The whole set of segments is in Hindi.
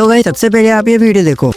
तो गाइस सबसे पहले आप ये वीडियो देखो।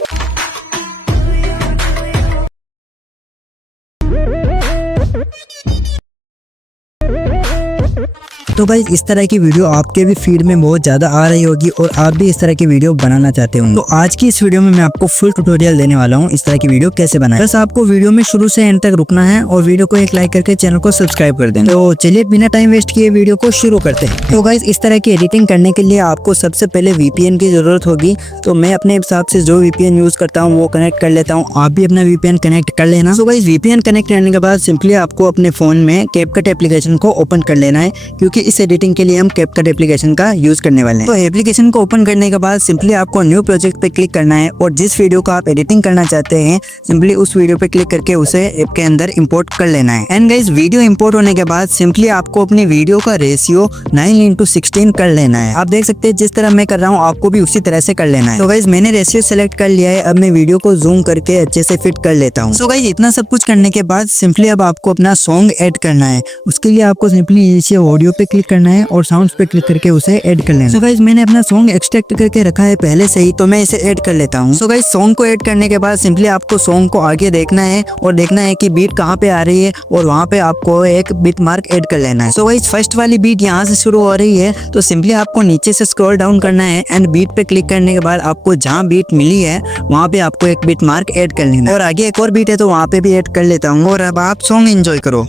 तो गाइस इस तरह की वीडियो आपके भी फीड में बहुत ज्यादा आ रही होगी और आप भी इस तरह की वीडियो बनाना चाहते होंगे। तो आज की इस वीडियो में मैं आपको फुल ट्यूटोरियल देने वाला हूँ इस तरह की वीडियो कैसे बनाएं। बस आपको वीडियो में शुरू से एंड तक रुकना है और वीडियो को एक लाइक करके चैनल को सब्सक्राइब कर देना। तो चलिए बिना टाइम वेस्ट किए वीडियो को शुरू करते हैं। तो गाइस इस तरह की एडिटिंग करने के लिए आपको सबसे पहले VPN की जरूरत होगी। तो मैं अपने हिसाब से जो VPN यूज करता हूँ वो कनेक्ट कर लेता हूँ, आप भी अपना VPN कनेक्ट कर लेना। तो गाइस VPN कनेक्ट करने के बाद सिंपली आपको अपने फोन में कैपकट एप्लीकेशन को ओपन कर लेना है, क्योंकि इस एडिटिंग के लिए हम कैपकट एप्लीकेशन का यूज करने वाले हैं। तो एप्लीकेशन को ओपन करने के बाद सिंपली आपको न्यू प्रोजेक्ट पे क्लिक करना है और जिस वीडियो को आप एडिटिंग करना चाहते हैं सिंपली उस वीडियो पे क्लिक करके उसे ऐप के अंदर इंपोर्ट कर लेना है। एंड गाइस वीडियो इंपोर्ट होने के बाद सिंपली आपको अपनी वीडियो का रेशियो 9:16 कर लेना है। आप देख सकते हैं जिस तरह मैं कर रहा हूँ आपको भी उसी तरह से कर लेना है। तो गाइस मैंने रेशियो सेलेक्ट कर लिया है, अब मैं वीडियो को जूम करके अच्छे से फिट कर लेता हूँ। तो गाइस इतना सब कुछ करने के बाद सिंपली अब आपको अपना सॉन्ग ऐड करना है। उसके लिए आपको सिंपली नीचे ऑडियो पे क्लिक करना है और साउंड्स पे क्लिक करके उसे ऐड कर लेना। सो गाइस मैंने अपना सॉन्ग एक्सट्रैक्ट करके रखा है पहले से ही, तो मैं इसे ऐड कर लेता हूँ। सो गाइस सॉन्ग को ऐड करने के बाद सिंपली आपको सॉन्ग को आगे देखना है और देखना है कि बीट कहाँ पे आ रही है और वहाँ पे आपको एक बीट मार्क ऐड कर लेना है। सो गाइस फर्स्ट वाली बीट यहाँ से शुरू हो रही है, तो सिंपली आपको नीचे से स्क्रॉल डाउन करना है एंड बीट पे क्लिक करने के बाद आपको जहाँ बीट मिली है वहाँ पे आपको एक बीट मार्क ऐड कर लेना है। और आगे एक और बीट है तो वहाँ पे भी ऐड कर लेता हूँ। और अब आप सॉन्ग एंजॉय करो।